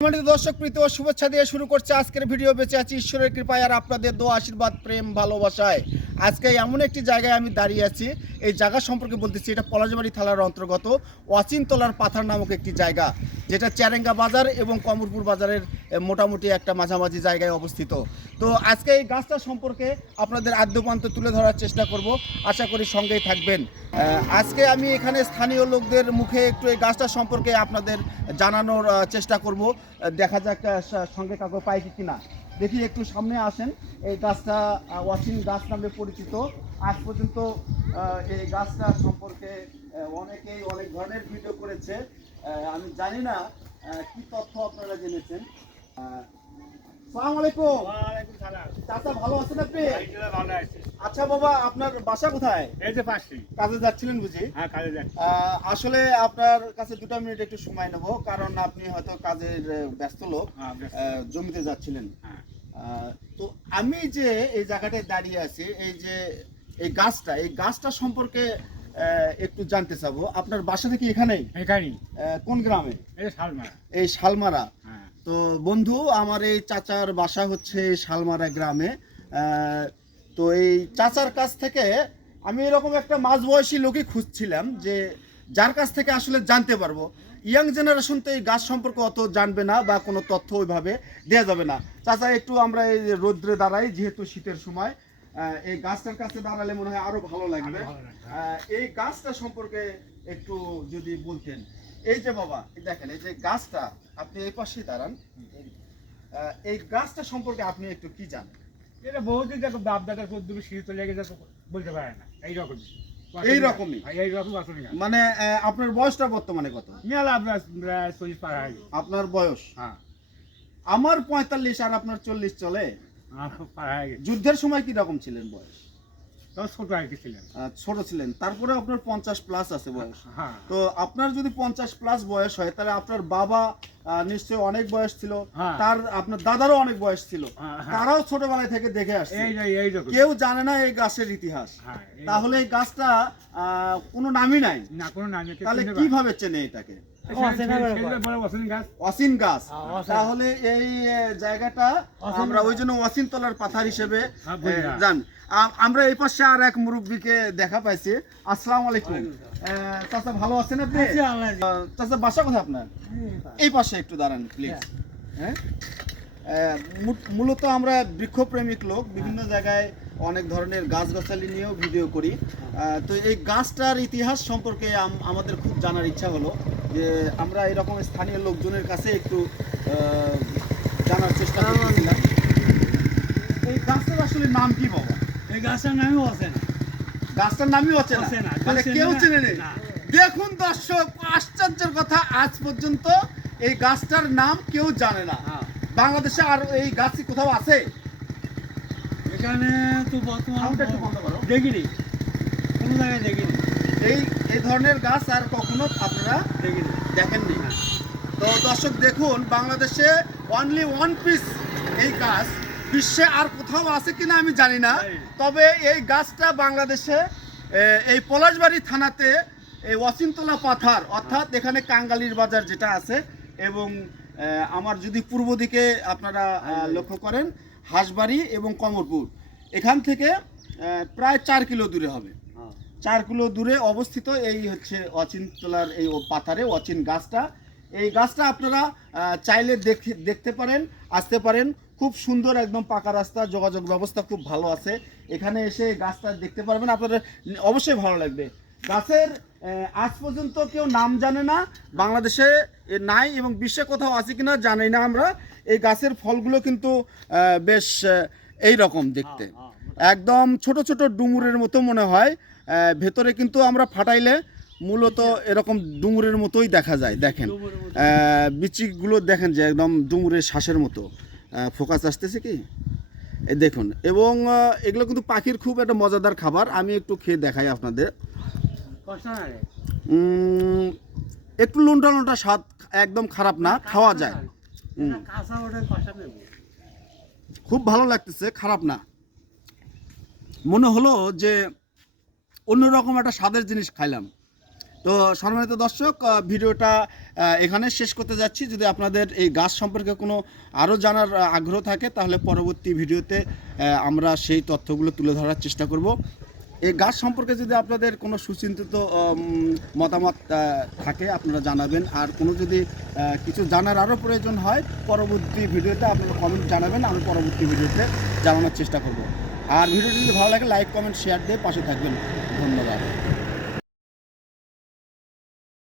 সম্মানিত দর্শক প্রীতি ও শুভেচ্ছা দিয়ে শুরু করছে আজকের ভিডিও। বেঁচে আছি ঈশ্বরের কৃপায় আর আপনাদের দোয়া আশীর্বাদ প্রেম ভালোবাসায়। আজকে এমন একটি জায়গায় আমি দাঁড়িয়ে আছি। এই জায়গা সম্পর্কে বলতেছি, এটা পলাশবাড়ি থানার অন্তর্গত অচিনতলার পাথার নামক একটি জায়গা, যেটা চ্যারেঙ্গা বাজার এবং কমরপুর বাজারের মোটামুটি একটা মাঝামাঝি জায়গায় অবস্থিত। তো আজকে এই গাছটা সম্পর্কে আপনাদের আদ্যপান্ত তুলে ধরার চেষ্টা করব, আশা করি সঙ্গেই থাকবেন। আজকে আমি এখানে স্থানীয় লোকদের মুখে একটু এই গাছটা সম্পর্কে আপনাদের জানানোর চেষ্টা করব। দেখা যাক সঙ্গে কাউকে পাই কি কিনা। দেখি, একটু সামনে আসেন। এই গাছটা ওয়াচিন গাছ নামে পরিচিত। আজ পর্যন্ত এই গাছটা সম্পর্কে অনেকেই অনেক ধরনের ভিডিও করেছে। আমি জানি না কি তথ্য আপনারা জেনেছেন। আসসালামু আলাইকুম। ওয়ালাইকুম সালাম। চাচা, ভালো আছেন আপনি? আলহামদুলিল্লাহ ভালো আছি। আচ্ছা বাবা, আপনার বাসা কোথায়? এই যে পাশে। কাজে যাচ্ছিলেন বুঝি? হ্যাঁ, কাজে যাচ্ছি। আসলে আপনার কাছে 2 মিনিট একটু সময় নেব, কারণ আপনি হয়তো কাজের ব্যস্ত লোক। হ্যাঁ, ব্যস্ত। জমিতে যাচ্ছিলেন। হ্যাঁ। তো আমি যে এই জায়গাটায় দাঁড়িয়ে আছি, এই যে এই গাছটা সম্পর্কে একটু জানতে চাবো। আপনার বাসা থেকে এখানেই? এখানেই। কোন গ্রামে? এই শালমারা। এই শালমারা। হ্যাঁ। তো বন্ধু, আমার এই চাচার বাসা হচ্ছে শালমারা গ্রামে। তো এই চাচার কাছ থেকে আমি এরকম একটা মাঝবয়সী লোকই খুঁজছিলাম, যে যার কাছ থেকে আসলে জানতে পারবো। ইয়াং জেনারেশন তো এই গাছ সম্পর্কে অত জানবে না, বা কোনো তথ্য ওইভাবে দেওয়া যাবে না। চাচা, একটু আমরা এই রোদ্রে দাঁড়াই, যেহেতু শীতের সময়, এই গাছটার কাছে দাঁড়ালে মনে হয় আরো ভালো লাগবে। এই গাছটা সম্পর্কে একটু যদি বলতেন। এই যে বাবা, দেখেন এই যে গাছটা, আপনি এই পাশে দাঁড়ান। এই গাছটা সম্পর্কে আপনি একটু কি জানেন? এটা বহুদিন দেখো বাপ দাদার পদ্ধতি শীত চলে গেছে, বলতে পারে না। এইরকমই এইরকম আসলে না। মানে আপনার বয়সটা বর্তমানে কত? মেলা আপনার 40 পার হয়ে গেছে। আপনার বয়স? হ্যাঁ, আমার 45 আর আপনার 40 চলে। পার হয়ে গেছে। যুদ্ধের সময় কি রকম ছিলেন বয়স? তো ছোট আর কি ছিলেন। ছোট ছিলেন, তারপরে আপনার 50 প্লাস আছে বয়স। হ্যাঁ। তো আপনার যদি 50 প্লাস বয়স হয়, তাহলে আপনার বাবা নিশ্চয়ই অনেক বয়স ছিল। হ্যাঁ। তার আপনার দাদারও অনেক বয়স ছিল। হ্যাঁ। তারাও ছোটবেলায় থেকে দেখে আসছে। এইরকম। কেউ জানে না এই গাছের ইতিহাস। হ্যাঁ, তাহলে এই গাছটা কোনো নামই নাই। না, কোনো নাম নেই। তাহলে কিভাবে চেনে এটাকে? অচিন গাছ। তাহলে এই জায়গাটা আমরা ওই জন্য অচিন তলার পাথার হিসেবে জান। আমরা এই পাশে আর এক মুরব্বীকে দেখা পাইছি। আসসালামু আলাইকুম। চাচা, ভালো আছেন আপনি? চাচা, বাসা কোথায় আপনার? এই পাশে একটু দাঁড়ান প্লিজ। হ্যাঁ, মূলত আমরা বৃক্ষপ্রেমিক লোক, বিভিন্ন জায়গায় অনেক ধরনের গাছগাছালি নিয়েও ভিডিও করি। তো এই গাছটার ইতিহাস সম্পর্কে আমাদের খুব জানার ইচ্ছা হলো, যে আমরা এরকম স্থানীয় লোকজনের কাছে একটু জানার চেষ্টা করতেছিলাম। এই গাছটার আসলে নাম কি বাবা? এই গাছের নামই অচেনা। গাছটার নামই অচেনা? তাহলে কেউ চেনে নেই। দেখুন দর্শক, আশ্চর্যের কথা, আজ পর্যন্ত এই গাছটার নাম কেউ জানে না। বাংলাদেশে আর এই গাছ কি কোথাও আছে? এখানে তো বর্তমানে দেখিনি, কোনো জায়গায় দেখিনি। এই ধরনের গাছ আর কখনো আপনারা দেখেননি। তো দর্শক দেখুন, বাংলাদেশে অনলি 1 পিস এই গাছ। বিশ্বে আর কোথাও আছে কিনা আমি জানি না, তবে এই গাছটা বাংলাদেশে এই পলাশবাড়ি থানাতে এই অচিনতলা পাথার, অর্থাৎ এখানে কাঙ্গালির বাজার যেটা আছে, এবং আমার যদি পূর্ব দিকে আপনারা লক্ষ্য করেন, হাঁসবাড়ি এবং কমরপুর, এখান থেকে প্রায় 4 কিলো দূরে হবে। 4 কিলো দূরে অবস্থিত এই হচ্ছে অচিনতলার এই পাথারে অচিন গাছটা। এই গাছটা আপনারা চাইলে দেখতে পারেন, আসতে পারেন। খুব সুন্দর, একদম পাকা রাস্তা, যোগাযোগ ব্যবস্থা খুব ভালো আছে। এখানে এসে গাছটা দেখতে পারবেন, আপনাদের অবশ্যই ভালো লাগবে। গাছের আজ পর্যন্ত কেউ নাম জানে না, বাংলাদেশে নাই এবং বিশ্বে কোথাও আছে কিনা জানি না আমরা। এই গাছের ফলগুলো কিন্তু বেশ এই রকম দেখতে, একদম ছোট ছোট ডুমুরের মতো মনে হয়। ভেতরে কিন্তু আমরা ফাটাইলে মূলত এরকম ডুমুরের মতোই দেখা যায়। দেখেন বিচিগুলো দেখেন, যে একদম ডুমুরের শ্বাসের মতো। ফোকাস আসতেছে কি দেখুন। এবং এগুলো কিন্তু পাখির খুব একটা মজাদার খাবার। আমি একটু খেয়ে দেখাই আপনাদের। একটু লুন্টা লুন্টা স্বাদ, একদম খারাপ না, খাওয়া যায়। খুব ভালো লাগতেছে, খারাপ না। মনে হলো যে অন্যরকম একটা স্বাদের জিনিস খাইলাম। তো সম্মানিত দর্শক, ভিডিওটা এখানে শেষ করতে যাচ্ছি। যদি আপনাদের এই গাছ সম্পর্কে কোনো আরও জানার আগ্রহ থাকে তাহলে পরবর্তী ভিডিওতে আমরা সেই তথ্যগুলো তুলে ধরার চেষ্টা করব। এই গাছ সম্পর্কে যদি আপনাদের কোনো সুচিন্তিত মতামত থাকে আপনারা জানাবেন। আর কোনো যদি কিছু জানার আরও প্রয়োজন হয় পরবর্তী ভিডিওতে আপনারা কমেন্ট জানাবেন, আমি পরবর্তী ভিডিওতে জানানোর চেষ্টা করব। আর ভিডিওটি যদি ভালো লাগে লাইক কমেন্ট শেয়ার দিয়ে পাশে থাকবেন। ধন্যবাদ।